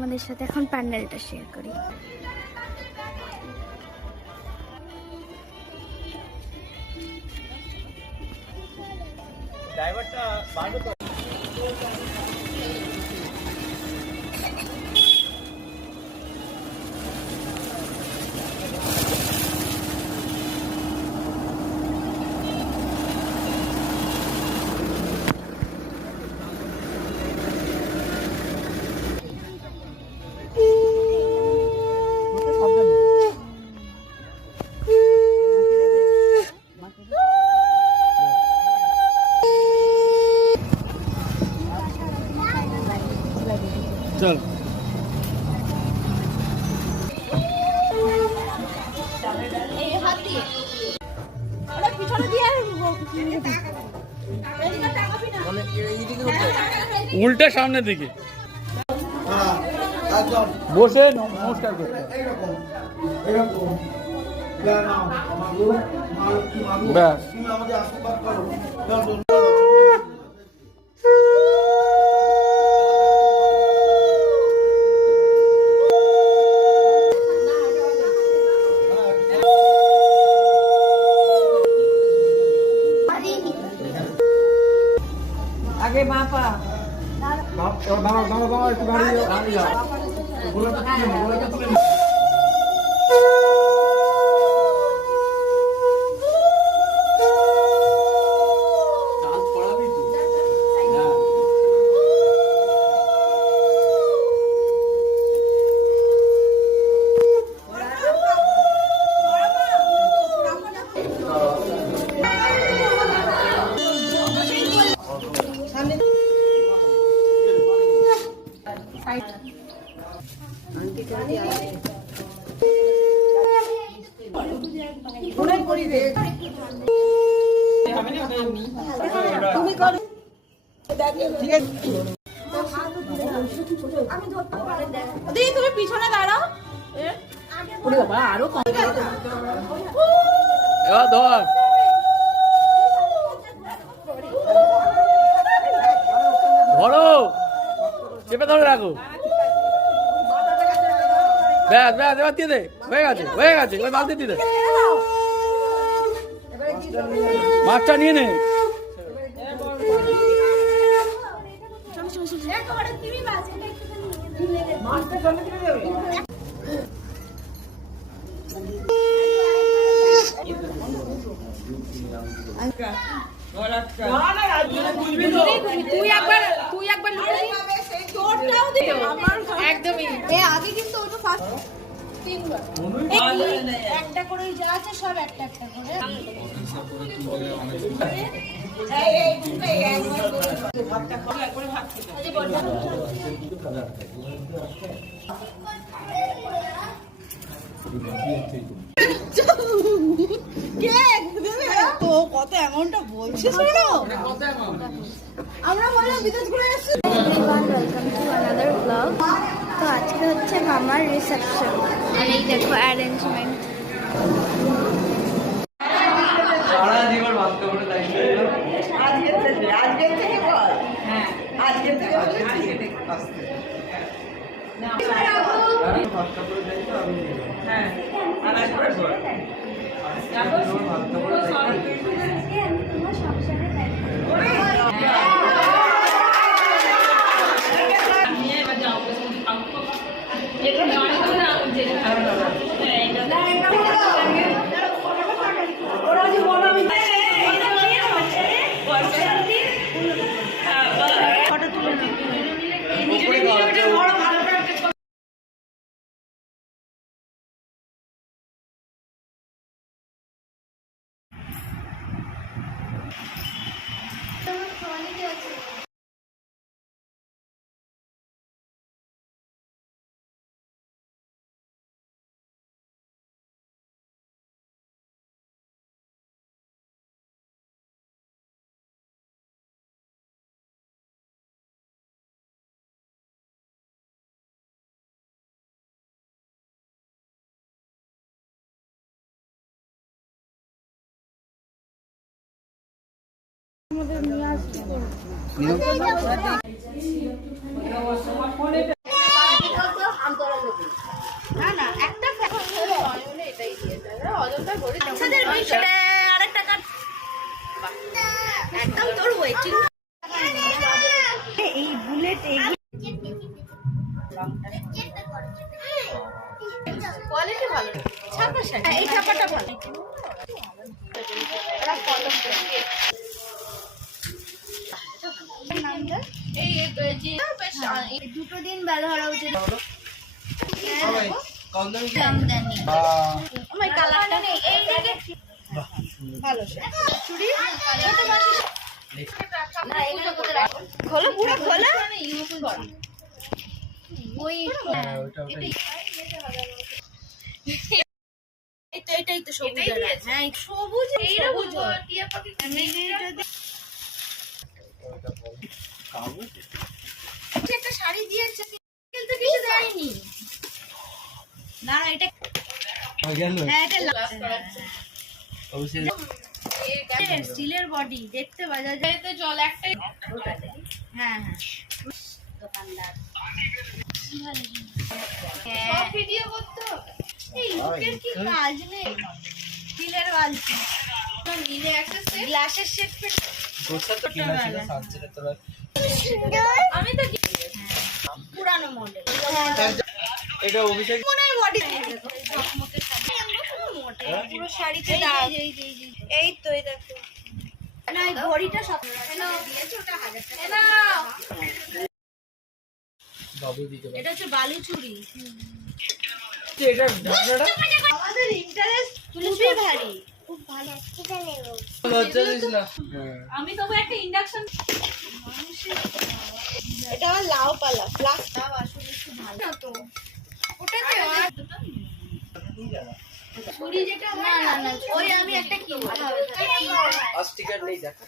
তোমাদের সাথে এখন প্যান্ডেলটা শেয়ার করি। ড্রাইভারটা বাড়বে তো। চল উল্টে সামনের দিকে বসে নমস্কার করতে ব্যাস। আগে বাপা একটু গাড়ি যাও। তুমি পিছনে দাঁড়াও। আরো ধর ধরো চেপে ধরে রাখো। ব্যাস ব্যাস এবার দিয়ে দে। হয়ে গেছে এবার বালতি দিয়ে দে। মাছটা নিয়ে নে। তুই একবার একদমই আগে কিন্তু ওটা ফার্স্ট তিনবার একটা করে যা আছে সব একটা একটা করে তো কত অ্যামাউন্টটা বলছে শোনো আমরা বললাম বিদেশ ঘুরে আসছি। Welcome to another blog. তো আজকে হচ্ছে মামার রিসেপশন আর এই দেখো অ্যারেঞ্জমেন্ট। আমাদের নিয়ে আসতে কোয়ালিটি ভালো। ছাপা শাড়ি, এই ছাপাটা ভালো। এটা কটন। এই যে বেশ দুটো দিন ব্যবহার করা উচিত। কম দামি জামদানি। আমার কালারটা নেই, এই দেখি ভালো শাড়ি। চুড়ি ছোট বাসি না, এখানে কোথায় রাখো? খোলো, পুরো খোলো। ওই এটাই তো সবুজ। হ্যাঁ, সবুজ এই সবুজ। একটা শাড়ি দিয়েছে, কিন্তু কিছু দেয়নি। না না, এটা হ্যাঁ, এটা স্টিলের বডি, দেখতে বাজা যায় তো। জল একটাই। হ্যাঁ হ্যাঁ, দোকানদার সব ভিডিও করতে হবে। এই লোকের কি কাজ নেই? স্টিলের বালতি, নিলে একটা সেট, গ্লাসের সেট ফেট। আমি তো পুরানো মডেল, এটা অভিষেক মনে হয় বডি পুরো শাড়িতে দাগ। এই তো, এই দেখো না, এই ঘড়িটা সব দিয়েছে, ওটা 1000 টাকা। বাবু দিতে পারে। এটা হচ্ছে বালু চুড়ি। এটা ঢাকনাটা আমাদের ইন্টারেস্ট খুবই ভারী, খুব ভালো। লজ্জা দিস না। আমি তবু একটা ইন্ডাকশন। এটা আমার লাউ পালা প্লাস্টিক, আসলে খুব ভালো না তো। ওটাতে চুড়ি যেটা, না না না, ওই আমি একটা কিনবো। আর স্টিকার নেই দেখা।